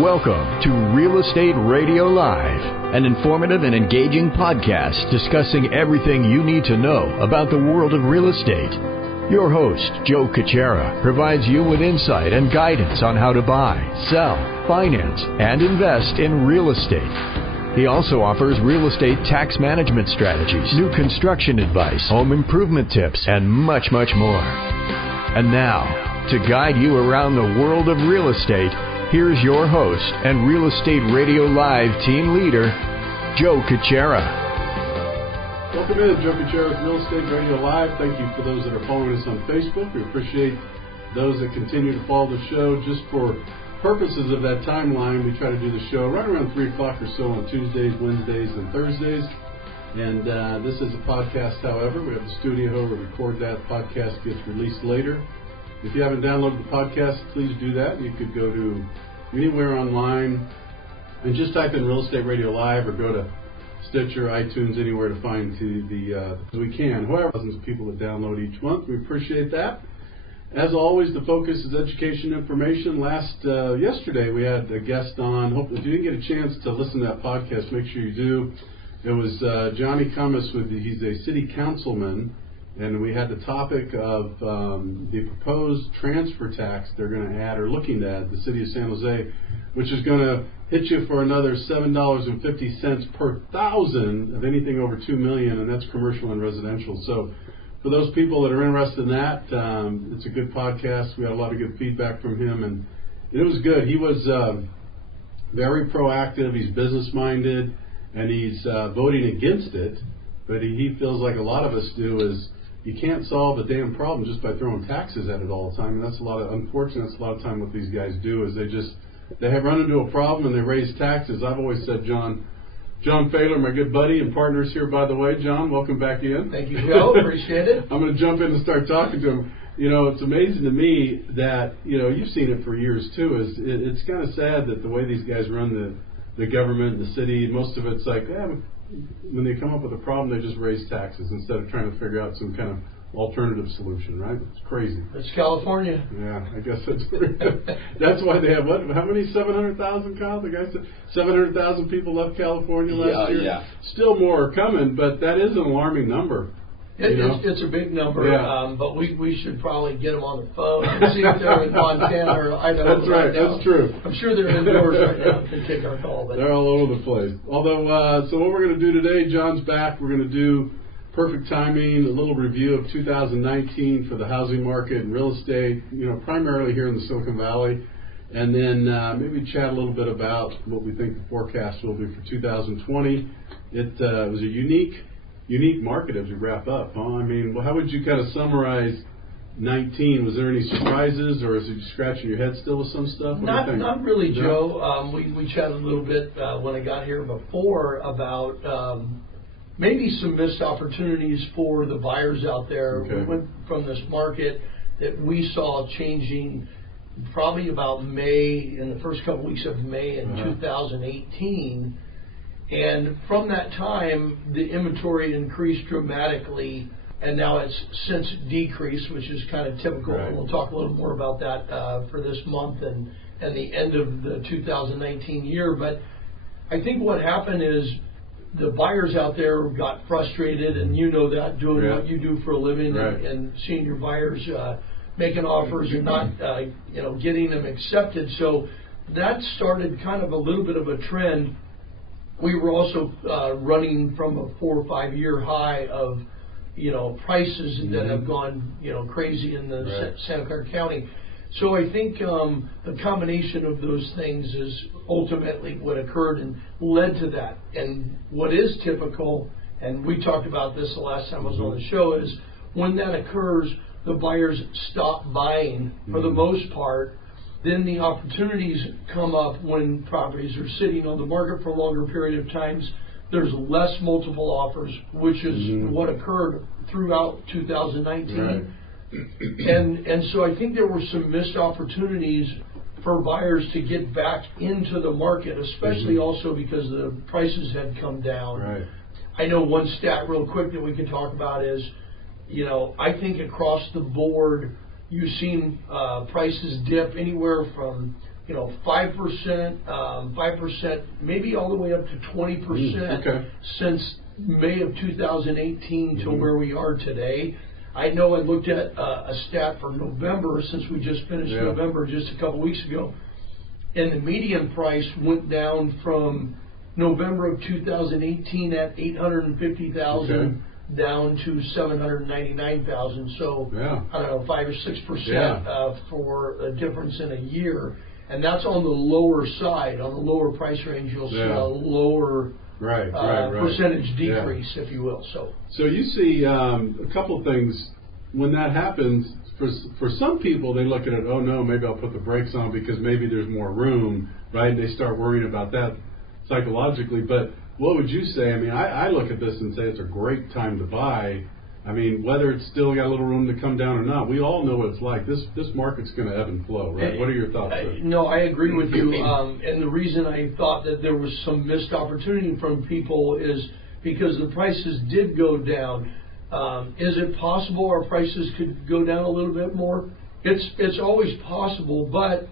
Welcome to Real Estate Radio Live, an informative and engaging podcast discussing everything you need to know about the world of real estate. Your host, Joe Kuchera, provides you with insight and guidance on how to buy, sell, finance, and invest in real estate. He also offers real estate tax management strategies, new construction advice, home improvement tips, and much, much more. And now, to guide you around the world of real estate, here's your host and Real Estate Radio Live team leader, Joe Kuchera. Welcome in, Joe Kuchera with Real Estate Radio Live. Thank you for those that are following us on Facebook. We appreciate those that continue to follow the show. Just for purposes of that timeline, we try to do the show right around 3 o'clock or so on Tuesdays, Wednesdays, and Thursdays. And this is a podcast, however. We have the studio where we record that. The podcast gets released later. If you haven't downloaded the podcast, please do that. You could go to anywhere online and just type in Real Estate Radio Live, or go to Stitcher, iTunes, anywhere to find we can. However, thousands of people that download each month. We appreciate that. As always, the focus is education information. Yesterday we had a guest on. Hope if you didn't get a chance to listen to that podcast, make sure you do. It was Johnny Cummins. He's a city councilman. And we had the topic of the proposed transfer tax they're going to add, or looking at, the city of San Jose, which is going to hit you for another $7.50 per thousand of anything over $2 million, and that's commercial and residential. So for those people that are interested in that, it's a good podcast. We had a lot of good feedback from him, and it was good. He was very proactive. He's business-minded, and he's voting against it. But he feels like a lot of us do is, you can't solve a damn problem just by throwing taxes at it all the time, and that's a lot of time what these guys do is they have run into a problem and they raise taxes. I've always said, John Faylor, my good buddy and partners here, by the way. John, welcome back in. Thank you, Joe. Appreciate it. I'm going to jump in and start talking to him. You know, it's amazing to me that, you know, you've seen it for years too. It's kind of sad that the way these guys run the government, the city, most of it's like, when they come up with a problem, they just raise taxes instead of trying to figure out some kind of alternative solution, right? It's crazy. It's California. Yeah, I guess that's why they have, how many, 700,000, Kyle? The guy said 700,000 people left California last year? Yeah. Still more are coming, but that is an alarming number. It's a big number, but we should probably get them on the phone and see if they're in Montana or Idaho. That's right, that's true. I'm sure they're indoors right now and take our call. But they're all over the place. Although, so what we're going to do today, John's back. We're going to do perfect timing, a little review of 2019 for the housing market and real estate, you know, primarily here in the Silicon Valley. And then maybe chat a little bit about what we think the forecast will be for 2020. It was a unique market as we wrap up, huh? I mean, well, how would you kind of summarize 19? Was there any surprises, or is it scratching your head still with some stuff? Not really, Joe. We chatted a little bit when I got here before about maybe some missed opportunities for the buyers out there. Okay. We went from this market that we saw changing probably about May, in the first couple weeks of May in 2018. And from that time, the inventory increased dramatically, and now it's since decreased, which is kind of typical. Right. And we'll talk a little more about that for this month and the end of the 2019 year. But I think what happened is the buyers out there got frustrated, and you know that, doing what you do for a living, and seeing your buyers making offers and not getting them accepted. So that started kind of a little bit of a trend. We were also running from a 4 or 5 year high of, prices that have gone, crazy in the Santa Clara County. So I think the combination of those things is ultimately what occurred and led to that. And what is typical, and we talked about this the last time I was on the show, is when that occurs, the buyers stop buying for the most part. Then the opportunities come up when properties are sitting on the market for a longer period of times. There's less multiple offers, which is what occurred throughout 2019. Right. And so I think there were some missed opportunities for buyers to get back into the market, especially also because the prices had come down. Right. I know one stat real quick that we can talk about is, I think across the board, you've seen prices dip anywhere from 5%, 5%, maybe all the way up to 20% since May of 2018 to where we are today. I know I looked at a stat for November, since we just finished November just a couple weeks ago, and the median price went down from November of 2018 at $850,000 down to $799,000. So I don't know, 5 or 6% for a difference in a year, and that's on the lower side. On the lower price range, you'll see a lower percentage decrease, if you will. So you see a couple of things when that happens. For some people, they look at it, oh no, maybe I'll put the brakes on because maybe there's more room, right? They start worrying about that psychologically. But what would you say? I mean, I look at this and say it's a great time to buy. I mean, whether it's still got a little room to come down or not, we all know what it's like. This market's going to ebb and flow, right? What are your thoughts? No, I agree with you. And the reason I thought that there was some missed opportunity from people is because the prices did go down. Is it possible our prices could go down a little bit more? It's always possible, but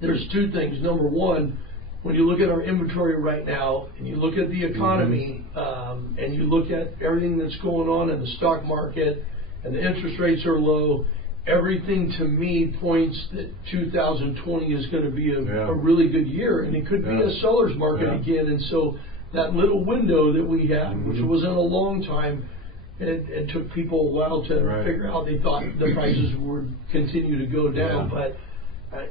there's two things. Number one, when you look at our inventory right now, and you look at the economy, and you look at everything that's going on in the stock market, and the interest rates are low, everything to me points that 2020 is going to be a really good year, and it could be a seller's market again. And so that little window that we had, which wasn't a long time, it took people a while to figure out. They thought the prices would continue to go down, but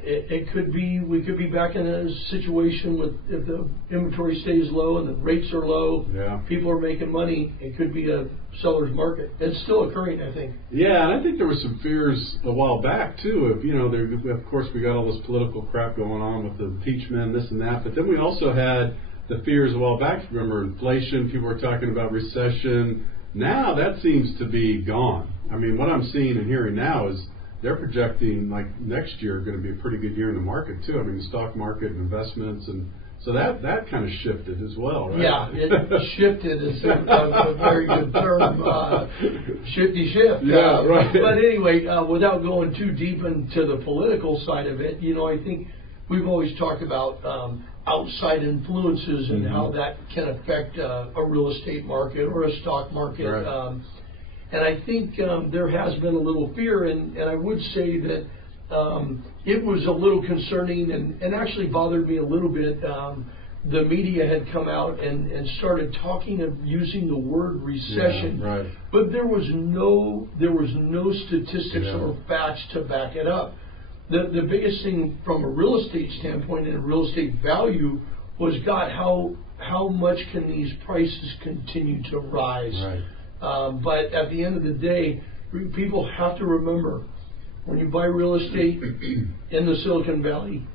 it could be, we could be back in a situation with, if the inventory stays low and the rates are low, people are making money, it could be a seller's market. It's still occurring, I think. Yeah, and I think there were some fears a while back too. Of course, we got all this political crap going on with the impeachment, this and that, but then we also had the fears a while back. Remember inflation? People were talking about recession. Now that seems to be gone. I mean, what I'm seeing and hearing now is they're projecting like next year going to be a pretty good year in the market too. I mean, the stock market and investments, and so that kind of shifted as well, right? Yeah, it shifted is a very good term. Shifty shift. Yeah, right. But anyway, without going too deep into the political side of it, I think we've always talked about outside influences and how that can affect a real estate market or a stock market. Right. And I think there has been a little fear, and I would say that it was a little concerning and actually bothered me a little bit. The media had come out and started talking of using the word recession, but there was no statistics or facts to back it up. The biggest thing from a real estate standpoint and a real estate value was, God, how much can these prices continue to rise? Right. But at the end of the day, people have to remember, when you buy real estate in the Silicon Valley,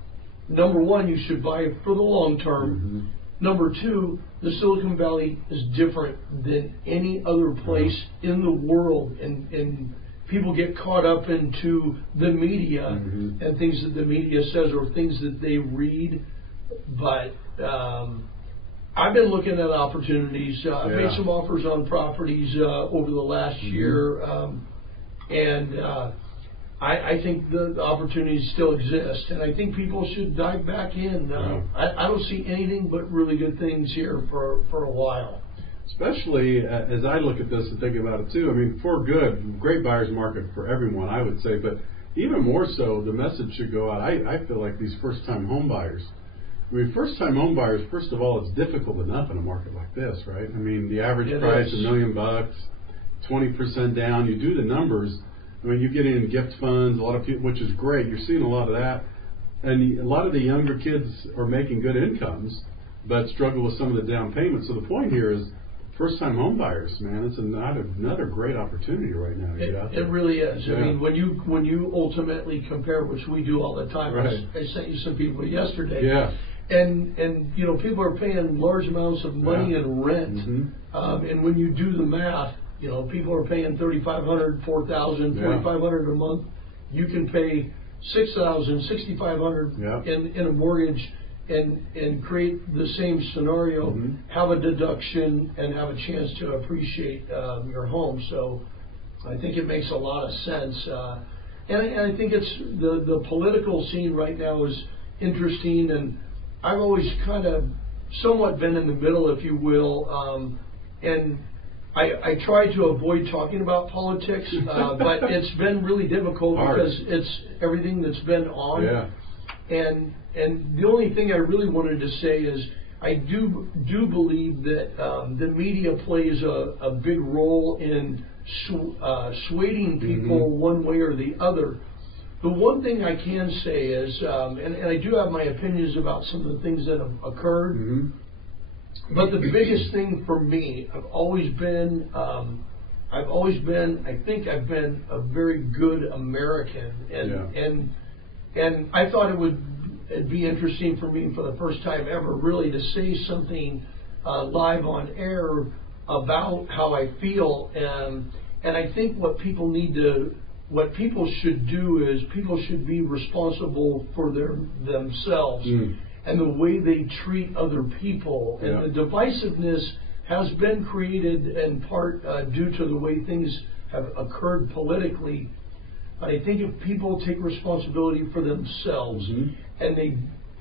number one, you should buy it for the long term. Number two, the Silicon Valley is different than any other place in the world, and people get caught up into the media and things that the media says or things that they read. But I've been looking at opportunities. I've made some offers on properties over the last year, and I think the opportunities still exist, and I think people should dive back in. I don't see anything but really good things here for a while. Especially as I look at this and think about it too. I mean, for good, great buyer's market for everyone, I would say, but even more so, the message should go out. I feel like these first-time home buyers. I mean, first-time home buyers, first of all, it's difficult enough in a market like this, right? I mean, the average price, $1 million, 20% down. You do the numbers. I mean, you get in gift funds, a lot of people, which is great. You're seeing a lot of that. And a lot of the younger kids are making good incomes, but struggle with some of the down payments. So the point here is, first-time home buyers, man, it's another great opportunity right now to get out there. It really is. I mean, when you ultimately compare, which we do all the time, I sent you some people yesterday, and people are paying large amounts of money in rent, and when you do the math, people are paying $3,500, $4,000, $4,500 a month. You can pay $6,000, $6,500 in a mortgage. And create the same scenario, have a deduction, and have a chance to appreciate your home. So I think it makes a lot of sense. And I think it's the political scene right now is interesting, and I've always kind of somewhat been in the middle, if you will, and I try to avoid talking about politics, but it's been really difficult because it's everything that's been on. Yeah. And the only thing I really wanted to say is I do believe that the media plays a big role in swaying people one way or the other. The one thing I can say is, and I do have my opinions about some of the things that have occurred, but the biggest thing for me, I've always been, I think I've been a very good American, and I thought it'd be interesting for me for the first time ever really to say something live on air about how I feel, and I think what people should do is people should be responsible for themselves and the way they treat other people. And the divisiveness has been created in part due to the way things have occurred politically. But I think if people take responsibility for themselves and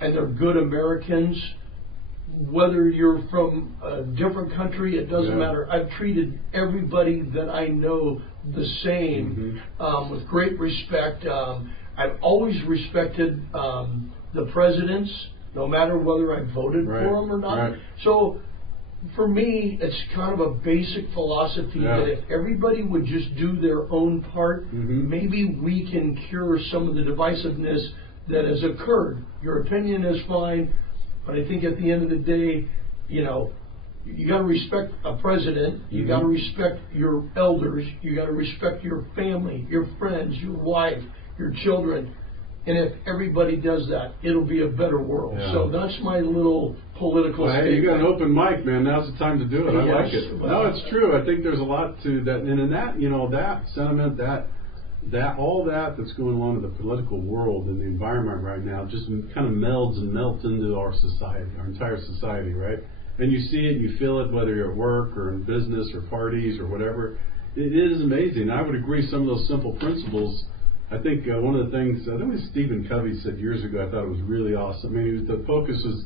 they're good Americans, whether you're from a different country, it doesn't matter. I've treated everybody that I know the same, with great respect. I've always respected the presidents, no matter whether I voted for them or not. So for me, it's kind of a basic philosophy that if everybody would just do their own part, maybe we can cure some of the divisiveness that has occurred. Your opinion is fine, but I think at the end of the day, you got to respect a president, you got to respect your elders, you got to respect your family, your friends, your wife, your children. And if everybody does that, it'll be a better world. So that's my little political statement. You got an open mic, man. Now's the time to do it. I like it. No, it's true. I think there's a lot to that. And in that, that sentiment, that all that's going on in the political world and the environment right now just kind of melds and melts into our society, our entire society, right? And you see it, you feel it, whether you're at work or in business or parties or whatever. It is amazing. I would agree some of those simple principles. I think one of the things, I think it was Stephen Covey said years ago, I thought it was really awesome. I mean, the focus was,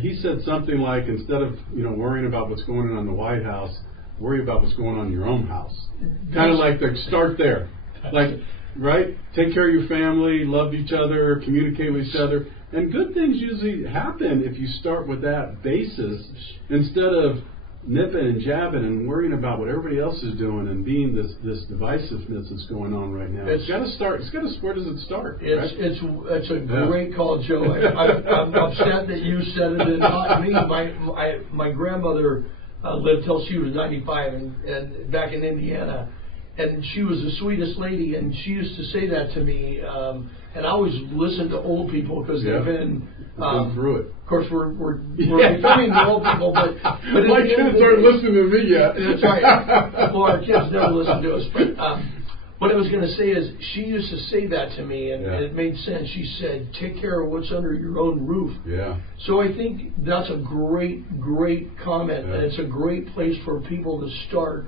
he said something like, instead of, worrying about what's going on in the White House, worry about what's going on in your own house. Kind of like start there. Like, right? Take care of your family, love each other, communicate with each other. And good things usually happen if you start with that basis instead of nipping and jabbing and worrying about what everybody else is doing and being this divisiveness that's going on right now. It's got to start. Where does it start? It's a great call, Joe. I'm upset that you said it and not me. My grandmother lived till she was 95 and back in Indiana. And she was the sweetest lady, and she used to say that to me. And I always listen to old people because they've been through it. Of course, we're becoming the old people, but my kids aren't listening to me yet. That's right. Well, our kids never listen to us. But what I was going to say is, she used to say that to me, and it made sense. She said, "Take care of what's under your own roof." Yeah. So I think that's a great comment, and it's a great place for people to start.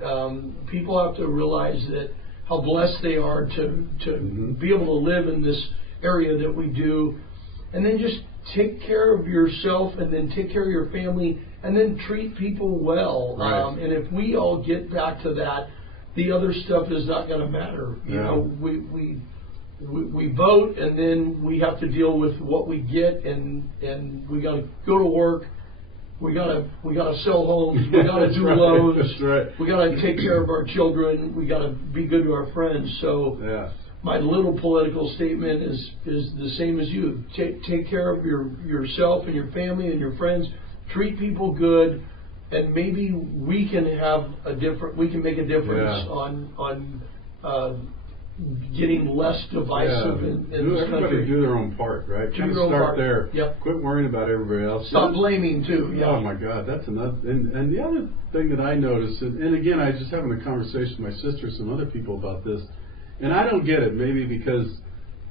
People have to realize that how blessed they are to be able to live in this area that we do, and then just take care of yourself, and then take care of your family, and then treat people well. Right. And if we all get back to that, the other stuff is not going to matter. You know, we vote, and then we have to deal with what we get, and we got to go to work. We got to sell homes. We got to do loans. That's right. We got to take care of our children. We got to be good to our friends. So my little political statement is the same as you. Take care of yourself and your family and your friends. Treat people good. And maybe we can make a difference on getting less divisive in this country. Everybody do their own part, right? Kind of start there. Yep. Quit worrying about everybody else. Stop blaming too. Oh my God, that's another. And the other thing that I noticed, and again, I was just having a conversation with my sister, some other people about this, and I don't get it. Maybe because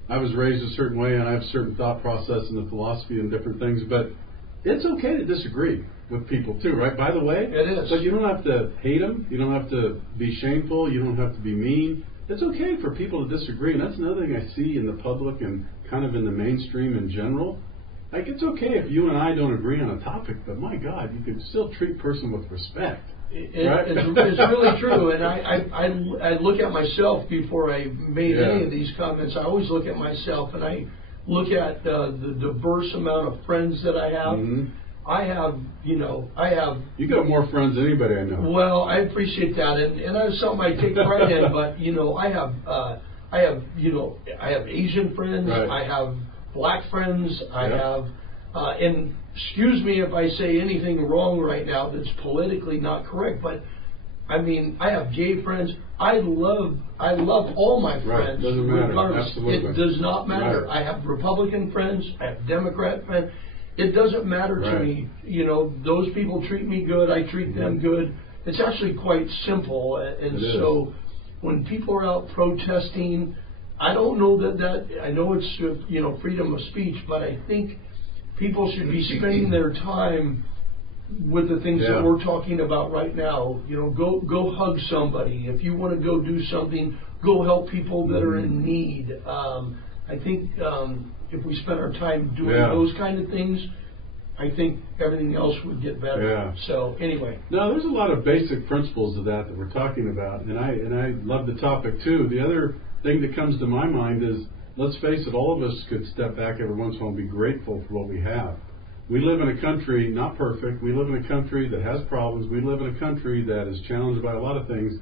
I was raised a certain way and I have a certain thought process and the philosophy and different things, but it's okay to disagree with people too, right? By the way, it is. But you don't have to hate them. You don't have to be shameful. You don't have to be mean. It's okay for people to disagree, and that's another thing I see in the public and kind of in the mainstream in general. like, it's okay if you and I don't agree on a topic, but my God, you can still treat person with respect. Right? It's really true, and I look at myself before I made any of these comments. I always look at myself, and I look at the diverse amount of friends that I have. Mm-hmm. I have. You got more friends than anybody I know. Well, I appreciate that, and that's something I take pride in. But I have Asian friends. Right. I have black friends. I have. And excuse me if I say anything wrong right now that's politically not correct, but I mean, I have gay friends. I love all my friends. Doesn't matter. Regardless. Absolutely. It does not matter. Right. I have Republican friends. I have Democrat friends. It doesn't matter to me. Those people treat me good. I treat them good. It's actually quite simple. And so when people are out protesting, I don't know that I know it's freedom of speech, but I think people should be spending their time with the things that we're talking about right now. Go hug somebody. If you want to go do something, go help people that are in need. I think if we spend our time doing those kind of things, I think everything else would get better. Yeah. So anyway. No, there's a lot of basic principles of that we're talking about, and I love the topic too. The other thing that comes to my mind is, let's face it, all of us could step back every once in a while and be grateful for what we have. We live in a country, not perfect, we live in a country that has problems, we live in a country that is challenged by a lot of things,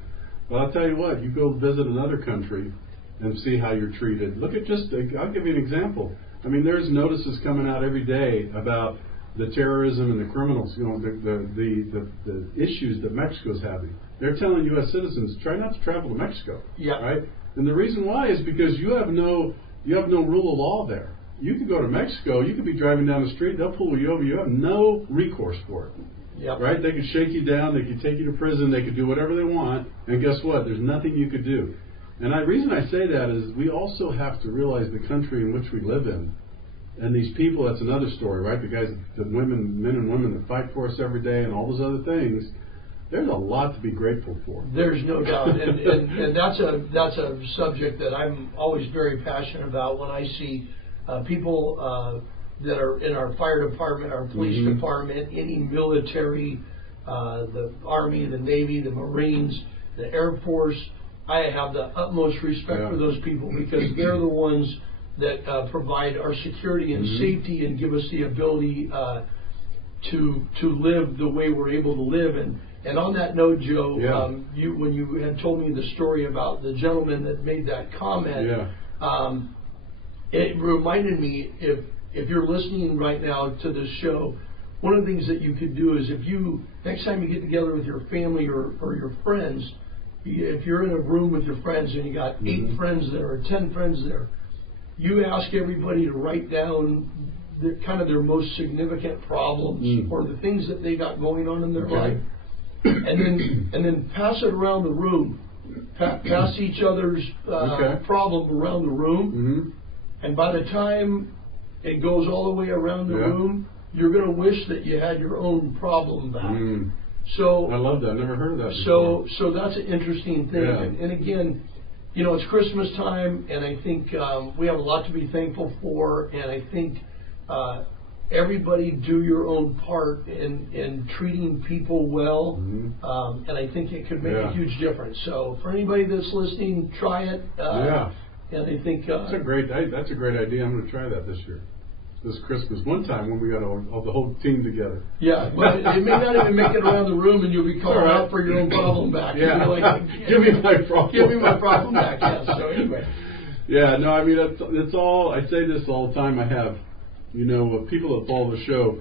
but I'll tell you what, you go visit another country and see how you're treated. Look at I'll give you an example. I mean, there's notices coming out every day about the terrorism and the criminals, the issues that Mexico's having. They're telling U.S. citizens, try not to travel to Mexico, right? And the reason why is because you have no rule of law there. You could go to Mexico, you could be driving down the street, they'll pull you over, you have no recourse for it. Right? They could shake you down, they could take you to prison, they could do whatever they want, and guess what? There's nothing you could do. And the reason I say that is we also have to realize the country in which we live in. And these people, that's another story, right? The guys, men and women that fight for us every day and all those other things. There's a lot to be grateful for. There's no doubt, and that's a subject that I'm always very passionate about when I see people that are in our fire department, our police department, any military, the Army, the Navy, the Marines, the Air Force. I have the utmost respect for those people because they're the ones that provide our security and safety and give us the ability to live the way we're able to live. And on that note, Joe, when you had told me the story about the gentleman that made that comment, it reminded me, if you're listening right now to this show, one of the things that you could do is next time you get together with your family or your friends, if you're in a room with your friends and you got 8 friends there or 10 friends there, you ask everybody to write down their most significant problems or the things that they got going on in their life. And then pass it around the room. Pass each other's problem around the room. And by the time it goes all the way around the room, you're going to wish that you had your own problem back. So I love that. I've never heard of that before. So that's an interesting thing. And again, it's Christmas time, and I think we have a lot to be thankful for. And I think everybody do your own part in treating people well, and I think it could make a huge difference. So for anybody that's listening, try it. And I think that's a great idea. I'm going to try that this year, this Christmas. One time when we got all the whole team together. Yeah, well, it may not even make it around the room, and you'll be calling out for your own problem back. Yeah, like, give me my problem. Give me my problem back. Yeah. So anyway. Yeah, no, I mean it's all. I say this all the time. I have. People that follow the show,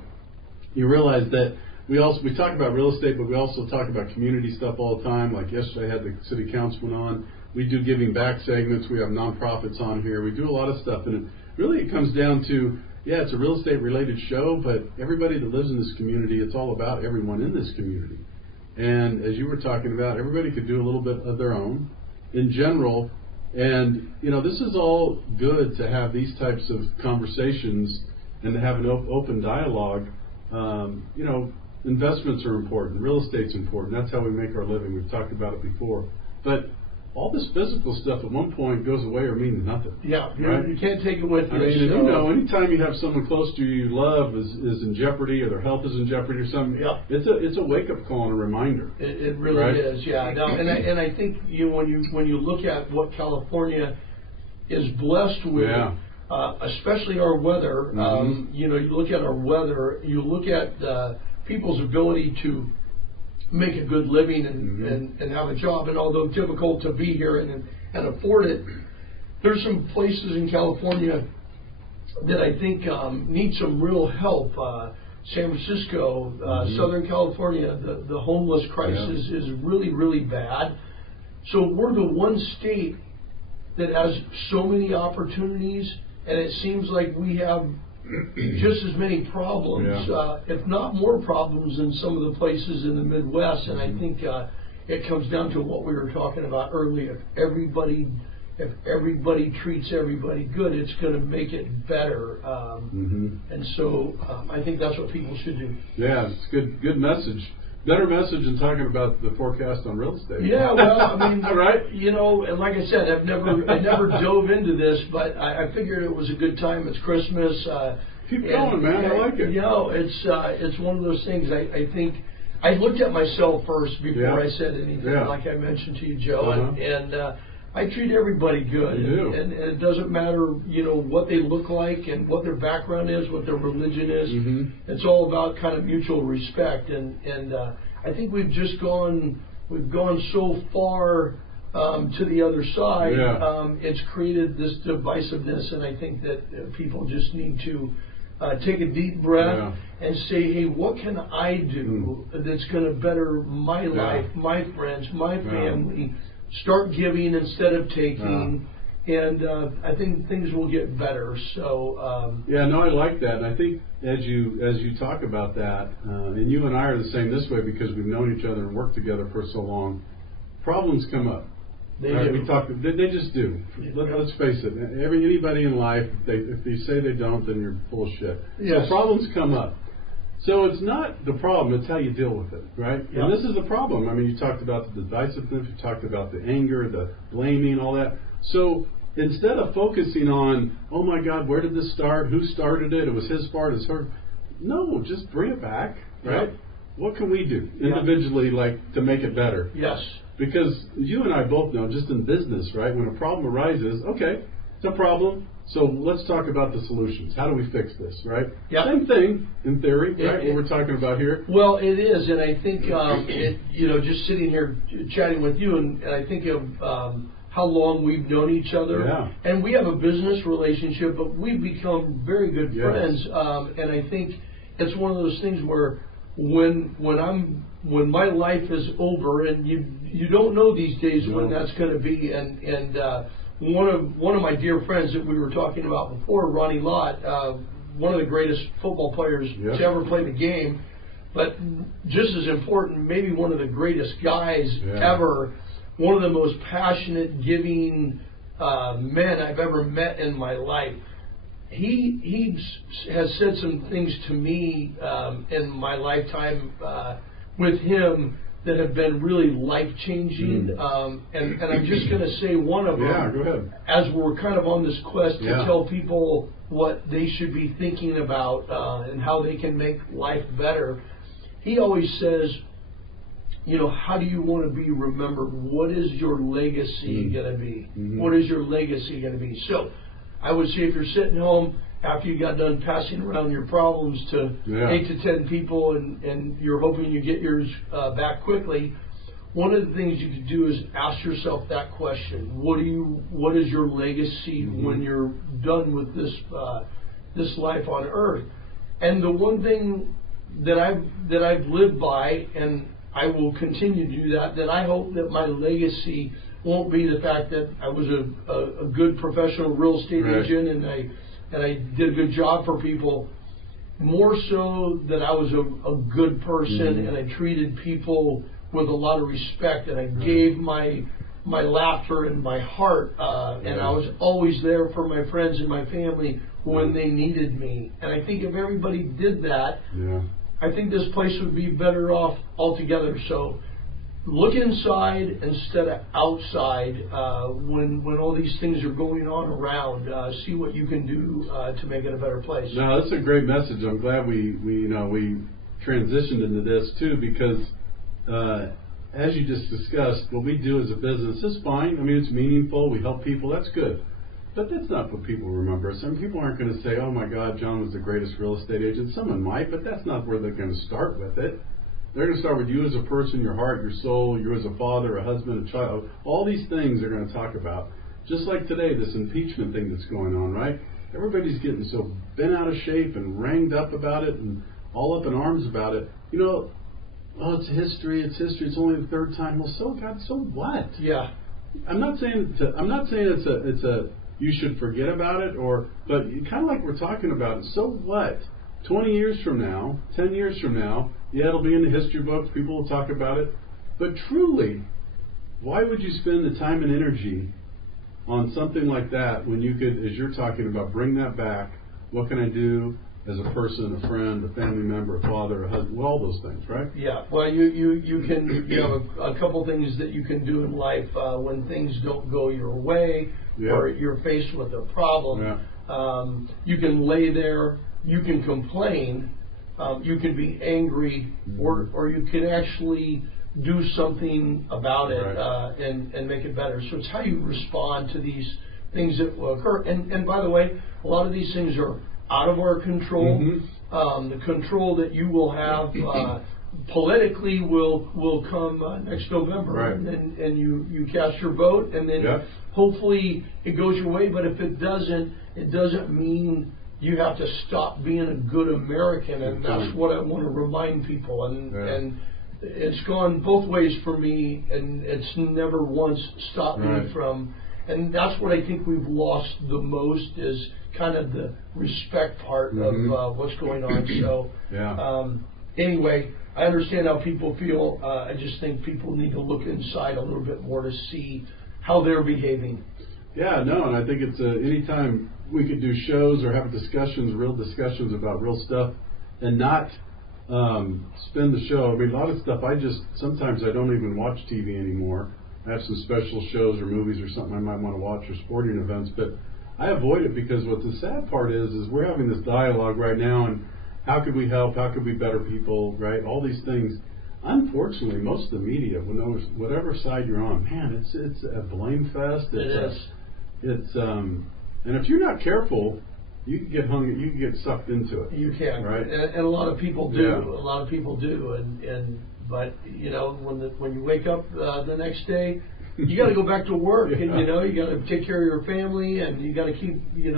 you realize that we talk about real estate, but we also talk about community stuff all the time. Like yesterday, I had the city councilman on. We do giving back segments. We have nonprofits on here. We do a lot of stuff, and it comes down to, it's a real estate related show, but everybody that lives in this community, it's all about everyone in this community. And as you were talking about, everybody could do a little bit of their own in general. And this is all good to have these types of conversations and to have an open dialogue. Investments are important. Real estate's important. That's how we make our living. We've talked about it before. But all this physical stuff at one point goes away or means nothing. Yeah, right? You can't take it with you. I mean, you know, anytime you have someone close to you love is in jeopardy, or their health is in jeopardy or something, yeah. It's a wake-up call and a reminder. It really right? is, yeah. Now, and I think when you look at what California is blessed with, yeah. Especially our weather, you look at our weather, you look at people's ability to make a good living and have a job, and although difficult to be here and afford it, there's some places in California that I think need some real help. San Francisco, Southern California, the homeless crisis is really, really bad. So we're the one state that has so many opportunities, and it seems like we have just as many problems, if not more problems than some of the places in the Midwest. And I think it comes down to what we were talking about earlier. If everybody treats everybody good, it's going to make it better. And so I think that's what people should do. Yeah, it's good message. Better message than talking about the forecast on real estate. Yeah, well, I mean, right? And like I said, I never dove into this, but I figured it was a good time. It's Christmas. Keep going, man. I like it. It's one of those things. I think I looked at myself first before I said anything, like I mentioned to you, Joe, and I treat everybody good. You do. And it doesn't matter, what they look like and what their background is, what their religion is. It's all about kind of mutual respect. And I think we've gone so far to the other side. It's created this divisiveness, and I think that people just need to take a deep breath and say, hey, what can I do that's going to better my life, my friends, my family? Start giving instead of taking, and I think things will get better. So I like that. And I think as you talk about that, and you and I are the same this way because we've known each other and worked together for so long. Problems come up. They do. They just do. Let's face it. Anybody in life, if they say they don't, then you're full of shit. So problems come up. So it's not the problem, it's how you deal with it, right? Yep. And this is the problem. I mean, you talked about the divisiveness, you talked about the anger, the blaming, all that. So instead of focusing on, oh my God, where did this start? Who started it? It was his fault, it's her. No, just bring it back, right? Yep. What can we do individually, to make it better? Yes. Because you and I both know, just in business, right, when a problem arises, okay, it's a problem. So let's talk about the solutions. How do we fix this, right? Yep. Same thing, in theory, right, what we're talking about here. Well, it is, and I think, just sitting here chatting with you, and I think of how long we've known each other. Yeah. And we have a business relationship, but we've become very good friends. And I think it's one of those things where when my life is over, and you don't know these days when that's going to be, and one of my dear friends that we were talking about before, Ronnie Lott, one of the greatest football players to ever play the game, but just as important, maybe one of the greatest guys ever, one of the most passionate, giving men I've ever met in my life. He has said some things to me in my lifetime with him that have been really life-changing. And I'm just going to say one of them. Yeah, go ahead. As we're kind of on this quest to tell people what they should be thinking about and how they can make life better. He always says, how do you want to be remembered? What is your legacy going to be? What is your legacy going to be? So I would say if you're sitting home after you got done passing around your problems to 8 to 10 people and you're hoping you get yours back quickly, one of the things you could do is ask yourself that question. What is your legacy when you're done with this life on earth? And the one thing that I've lived by, and I will continue to do that I hope that my legacy won't be the fact that I was a good professional real estate agent and I did a good job for people. More so that I was a good person and I treated people with a lot of respect and I gave my laughter and my heart and I was always there for my friends and my family when they needed me. And I think if everybody did that, I think this place would be better off altogether. So look inside instead of outside when all these things are going on around. See what you can do to make it a better place. No, that's a great message. I'm glad we transitioned into this too, because as you just discussed, what we do as a business is fine. I mean, it's meaningful. We help people. That's good. But that's not what people remember. Some people aren't going to say, oh my God, John was the greatest real estate agent. Someone might, but that's not where they're going to start with it. They're going to start with you as a person, your heart, your soul, you as a father, a husband, a child. All these things they're going to talk about. Just like today, this impeachment thing that's going on, right? Everybody's getting so bent out of shape and ranged up about it and all up in arms about it. You know, oh, it's history, it's only the third time. Well, so God, so what? Yeah. I'm not saying it's a you should forget about it, but kind of like we're talking about it. So what? 20 years from now, 10 years from now, yeah, it'll be in the history books. People will talk about it. But truly, why would you spend the time and energy on something like that when you could, as you're talking about, bring that back? What can I do as a person, a friend, a family member, a father, a husband, all those things, right? Yeah. Well, you can have a couple things that you can do in life when things don't go your way, or you're faced with a problem. Yeah. You can lay there. You can complain. You can be angry, or you can actually do something about it, right. and make it better. So it's how you respond to these things that will occur. And by the way, a lot of these things are out of our control. Mm-hmm. The control that you will have politically will come next November, right. and you cast your vote, and then hopefully it goes your way. But if it doesn't, it doesn't mean you have to stop being a good American, and that's what I want to remind people. And it's gone both ways for me, and it's never once stopped me from. And that's what I think we've lost the most, is kind of the respect part of what's going on. So anyway, I understand how people feel. I just think people need to look inside a little bit more to see how they're behaving. Yeah, no, and I think it's anytime we could do shows or have discussions, real discussions about real stuff, and not spend the show. I mean, a lot of stuff sometimes I don't even watch TV anymore. I have some special shows or movies or something I might want to watch, or sporting events, but I avoid it because what the sad part is we're having this dialogue right now, and how could we help? How could we better people? Right? All these things. Unfortunately, most of the media, whatever side you're on, man, it's a blame fest. It's and if you're not careful, you can get sucked into it. You can, right? And a lot of people do. Yeah. A lot of people do, but you know, when you wake up the next day, you got to go back to work, and you got to take care of your family, and you got to keep, you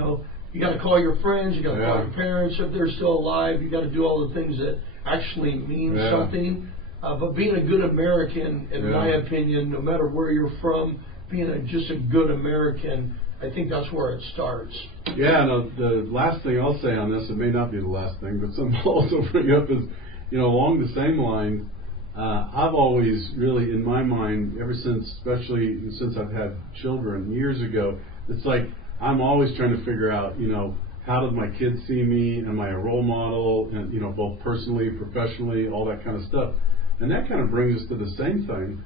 got to call your friends, you got to call your parents if they're still alive. You got to do all the things that actually mean something. But being a good American, in my opinion, no matter where you're from, being just a good American, I think that's where it starts. Yeah, no, the last thing I'll say on this, it may not be the last thing, but something I'll also bring up is, along the same line, I've always really, in my mind, especially since I've had children years ago, it's like I'm always trying to figure out, how do my kids see me? Am I a role model? And, both personally, professionally, all that kind of stuff. And that kind of brings us to the same thing.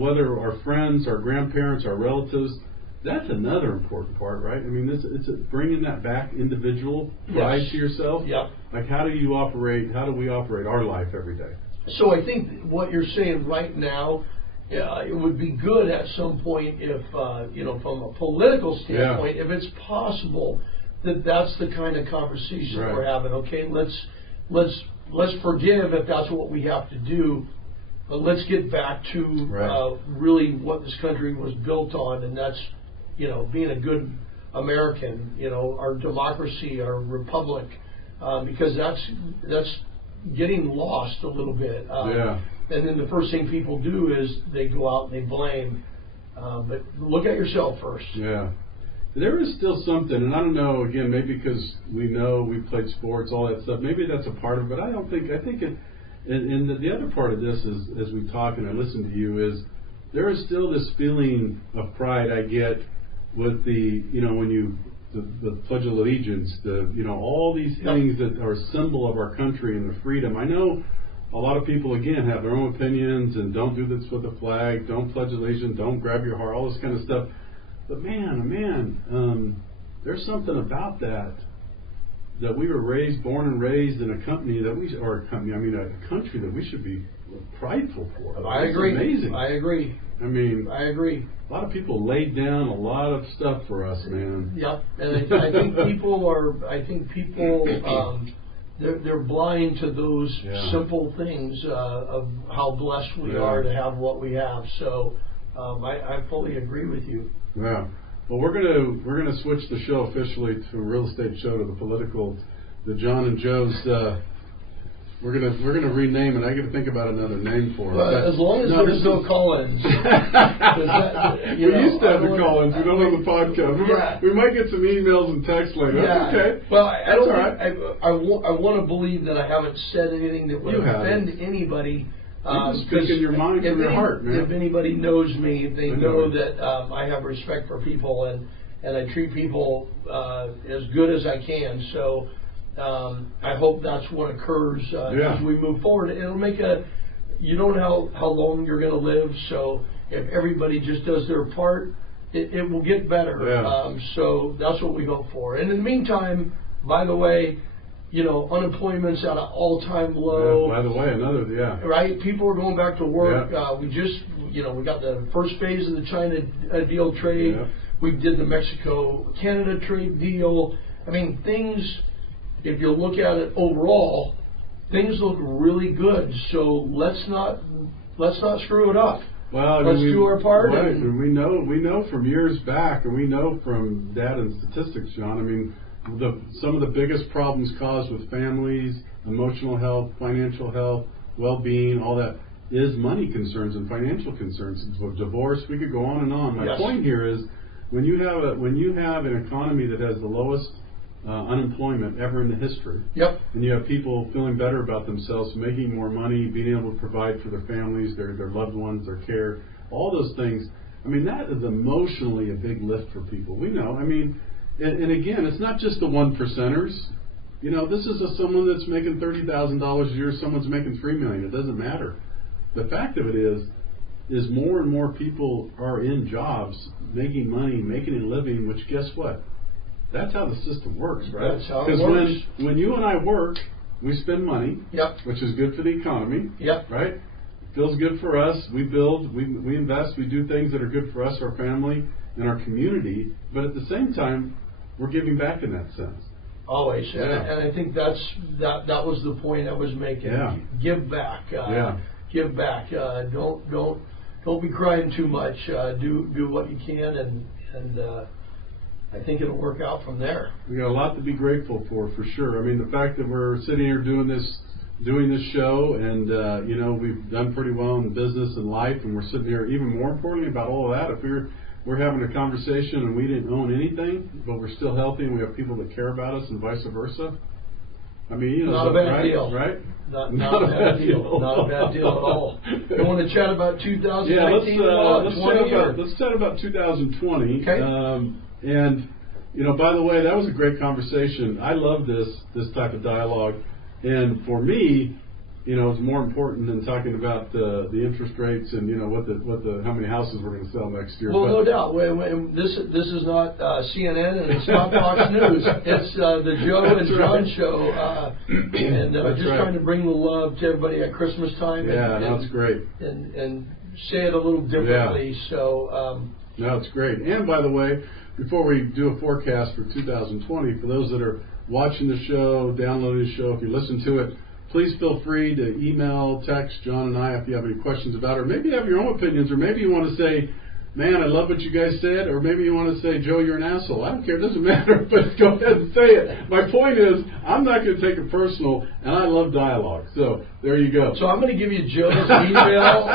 Whether our friends, our grandparents, our relatives, that's another important part, right? I mean, it's bringing that back, individual pride to yourself. Yeah. Like, how do we operate our life every day? So I think what you're saying right now, it would be good at some point if, from a political standpoint, if it's possible that's the kind of conversation we're having. Okay, let's forgive if that's what we have to do, but let's get back to really what this country was built on, and that's being a good American, our democracy, our republic, because that's getting lost a little bit. And then the first thing people do is they go out and they blame. But look at yourself first. Yeah. There is still something, and I don't know, again, maybe because we played sports, all that stuff, maybe that's a part of it, but I think it, and the other part of this is, as we talk and I listen to you, is there is still this feeling of pride I get with the Pledge of Allegiance, all these things that are a symbol of our country and the freedom. I know a lot of people, again, have their own opinions and don't do this with the flag, don't pledge allegiance, don't grab your heart, all this kind of stuff. But man, there's something about that we were born and raised in a country that we should be prideful for. I agree. Amazing. I agree. I mean, I agree. A lot of people laid down a lot of stuff for us, man. Yep, and I think people they're blind to those simple things of how blessed we are to have what we have. So I fully agree with you. Yeah. Well, we're gonna switch the show officially to a real estate show to the political, the John and Joe's. We're gonna rename it. I got to think about another name for it. Well, as long as there's no call-ins. We used to have the call-ins. We don't have the podcast. We might get some emails and texts later. That's okay. Well, I want to believe that I haven't said anything that would offend anybody. You speak in your mind from your heart, man. If anybody knows me, they know that I have respect for people and I treat people as good as I can. So I hope that's what occurs as we move forward. It'll make you don't know how long you're going to live. So if everybody just does their part, it will get better. Yeah. So that's what we hope for. And in the meantime, by the way, unemployment's at an all-time low. Yeah, by the way, right? People are going back to work. Yeah. We just, we got the first phase of the China deal trade. Yeah. We did the Mexico-Canada trade deal. I mean, things, if you look at it overall, things look really good. So let's not screw it up. Well, let's do our part. Right. And we know from years back, and we know from data and statistics, John. I mean, some of the biggest problems caused with families, emotional health, financial health, well-being, all that is money concerns and financial concerns. Divorce, we could go on and on. My point here is when you have an economy that has the lowest unemployment ever in the history, and you have people feeling better about themselves, making more money, being able to provide for their families, their loved ones, their care, all those things, I mean, that is emotionally a big lift for people. We know. I mean, and again, it's not just the 1%ers. This is someone that's making $30,000 a year. Someone's making $3 million. It doesn't matter. The fact of it is more and more people are in jobs, making money, making a living. Which, guess what? That's how the system works, right? That's how it works. Because when you and I work, we spend money, which is good for the economy, right? It feels good for us. We build, we invest, we do things that are good for us, our family, and our community. But at the same time, we're giving back in that sense. Always, and I think that was the point I was making. Yeah. Give back. Give back. Don't be crying too much. Do what you can, and I think it'll work out from there. We got a lot to be grateful for sure. I mean, the fact that we're sitting here doing this show, and we've done pretty well in business and life, and we're sitting here. Even more importantly, about all of that, if we're having a conversation and we didn't own anything, but we're still healthy and we have people that care about us and vice versa. I mean, not a bad deal, right? Not a bad deal. Not a bad deal at all. You want to chat about 2019? Let's chat about 2020. Okay. And by the way, that was a great conversation. I love this type of dialogue, and for me, it's more important than talking about the interest rates and how many houses we're going to sell next year. Well, no doubt. This is not CNN and it's not Fox News. It's the Joe and John show, and trying to bring the love to everybody at Christmas time. That's great. And say it a little differently. Yeah. So. No, it's great. And by the way, before we do a forecast for 2020, for those that are watching the show, downloading the show, if you listen to it, please feel free to email, text John and I if you have any questions about it. Or maybe you have your own opinions, or maybe you want to say, man, I love what you guys said, or maybe you want to say, Joe, you're an asshole. I don't care. It doesn't matter, but go ahead and say it. My point is, I'm not going to take it personal, and I love dialogue. So there you go. So I'm going to give you Joe's email.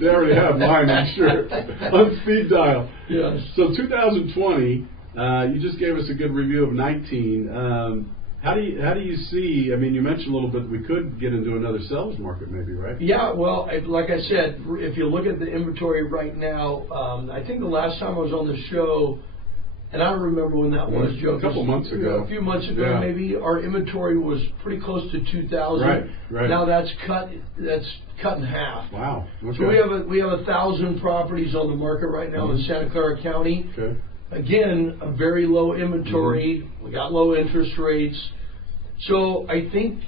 They already have mine, I'm sure, on speed dial. Yes. So 2020, you just gave us a good review of 19. How do you see? I mean, you mentioned a little bit we could get into another sales market, maybe, right? Yeah. Well, like I said, if you look at the inventory right now, I think the last time I was on the show, And I don't remember when that was, Joe. A couple months ago. A few months ago, maybe, our inventory was pretty close to 2,000. Right. Now that's cut in half. Wow. Okay. So we have 1,000 properties on the market right now in Santa Clara County. Okay. Again, a very low inventory. We got low interest rates. So I think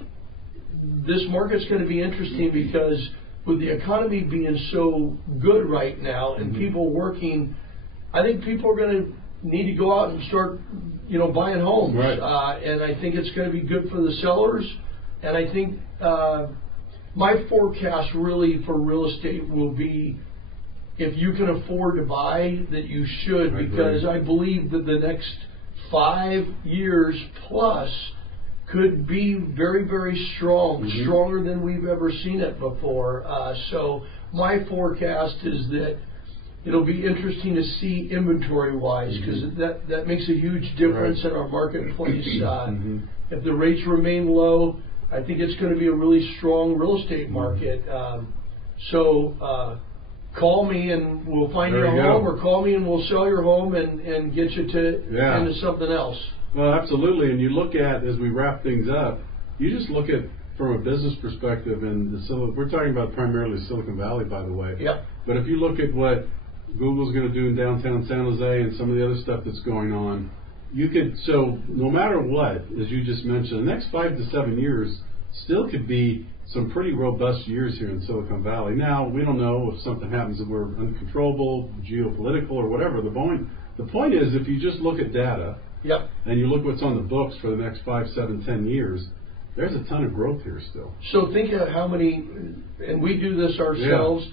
this market's going to be interesting because with the economy being so good right now and people working, I think people are going to need to go out and start, buying homes. Right. And I think it's going to be good for the sellers. And I think my forecast really for real estate will be, if you can afford to buy, that you should, because I believe that the next 5 years plus could be very, very strong, stronger than we've ever seen it before. So my forecast is that it'll be interesting to see inventory-wise, because that makes a huge difference in our marketplace. If the rates remain low, I think it's going to be a really strong real estate market. Call me and we'll find you a home, or call me and we'll sell your home and get you into something else. Well, absolutely. And you look at, as we wrap things up, you just look at from a business perspective, and we're talking about primarily Silicon Valley, by the way. Yep. But if you look at what Google's going to do in downtown San Jose and some of the other stuff that's going on, so no matter what, as you just mentioned, the next 5 to 7 years still could be some pretty robust years here in Silicon Valley. Now, we don't know if something happens that we're uncontrollable, geopolitical, or whatever. The point is, if you just look at data, and you look what's on the books for the next 5, 7, 10 years, there's a ton of growth here still. So think of how many, and we do this ourselves,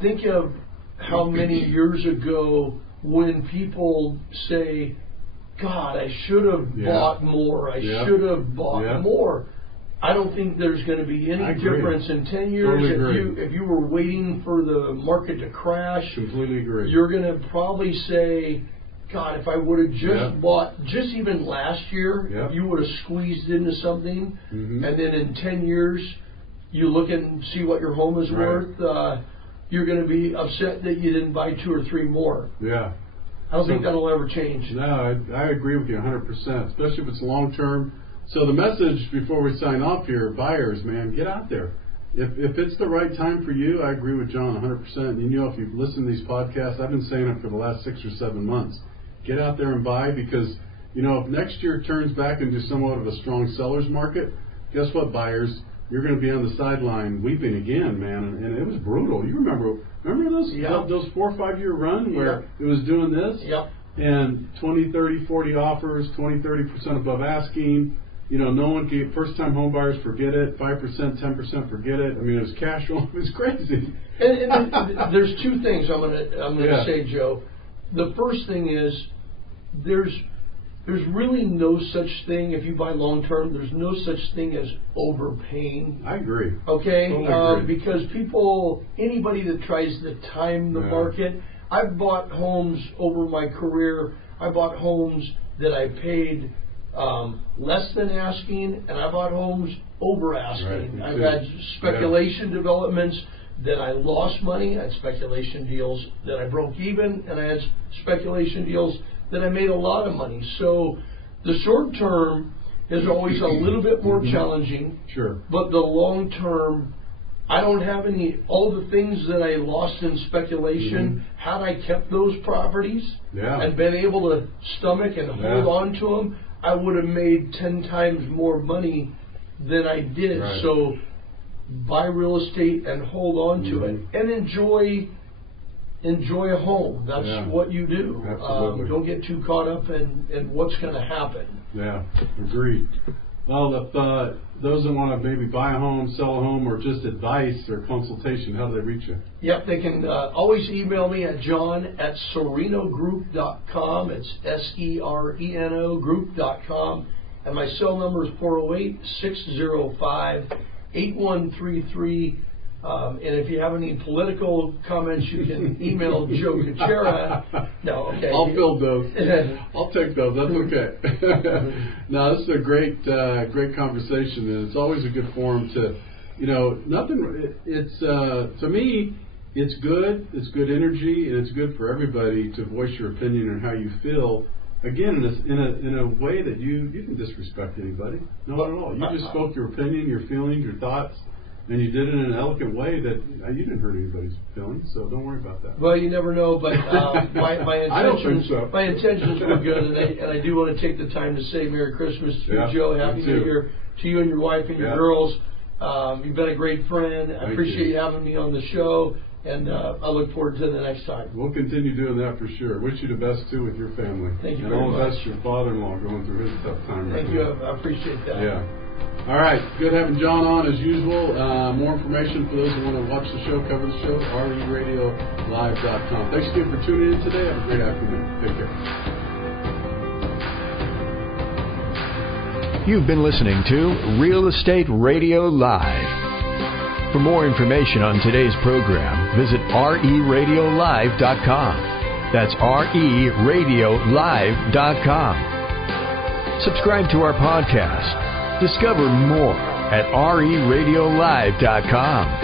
think of how many years ago when people say, God, I should have bought more, I should have bought more. I don't think there's going to be any difference in 10 years. Totally if you were waiting for the market to crash, completely agree. You're going to probably say, God, if I would have just bought, just even last year, if you would have squeezed into something, and then in 10 years, you look and see what your home is worth, you're going to be upset that you didn't buy 2 or 3 more. Yeah. I don't think that'll ever change. No, I agree with you 100%, especially if it's long-term. So the message before we sign off here, buyers, man, get out there. If it's the right time for you, I agree with John 100%. And if you've listened to these podcasts, I've been saying it for the last 6 or 7 months. Get out there and buy, because, if next year turns back into somewhat of a strong seller's market, guess what, buyers? You're going to be on the sideline weeping again, man. And it was brutal. You remember those 4 or 5 year run where it was doing this? And 20, 30, 40 offers, 20, 30% above asking. No one can, first-time home buyers, forget it. 5%, 10%, forget it. I mean, it was cash on. It was crazy. And there's 2 things I'm gonna say, Joe. The first thing is there's really no such thing, if you buy long-term, there's no such thing as overpaying. I agree. Okay? Totally agree. Because anybody that tries to time the market, I've bought homes over my career. I bought homes that I paid less than asking, and I bought homes over asking. I've had speculation developments that I lost money. I had speculation deals that I broke even, and I had speculation deals that I made a lot of money. So the short term is always a little bit more challenging. Sure. But the long term, I don't have all the things that I lost in speculation. Had I kept those properties and been able to stomach and hold on to them, I would have made 10 times more money than I did. Right. So buy real estate and hold on to it, and enjoy a home. That's what you do. Absolutely. Don't get too caught up in what's going to happen. Yeah, agreed. Well, if those that want to maybe buy a home, sell a home, or just advice or consultation, how do they reach you? Yep, they can always email me at john@serenogroup.com. It's SERENO group.com. And my cell number is 408-605-8133. And if you have any political comments, you can email Joe Kuchera. No, okay. I'll fill those. I'll take those. That's okay. No, this is a great conversation, and it's always a good forum to, nothing. It's to me, it's good energy, and it's good for everybody to voice your opinion on how you feel. Again, in a way that you can disrespect anybody. No, not at all. You just spoke your opinion, your feelings, your thoughts, and you did it in an elegant way that you didn't hurt anybody's feelings, so don't worry about that. Well, you never know, but my I don't think intentions so. my intentions were good, and I do want to take the time to say Merry Christmas to you, Joe. Happy New Year to you and your wife and your girls. You've been a great friend. I appreciate you having me on the show, and I look forward to the next time. We'll continue doing that for sure. Wish you the best, too, with your family. Thank you and very much. all the best to your father-in-law going through his tough time right now. Thank you. I appreciate that. Yeah. All right. Good having John on, as usual. More information for those who want to watch the show, cover the show, RERadiolive.com. Thanks again for tuning in today. Have a great afternoon. Take care. You've been listening to Real Estate Radio Live. For more information on today's program, visit RERadiolive.com. That's RERadiolive.com. Subscribe to our podcast. Discover more at RERadiolive.com.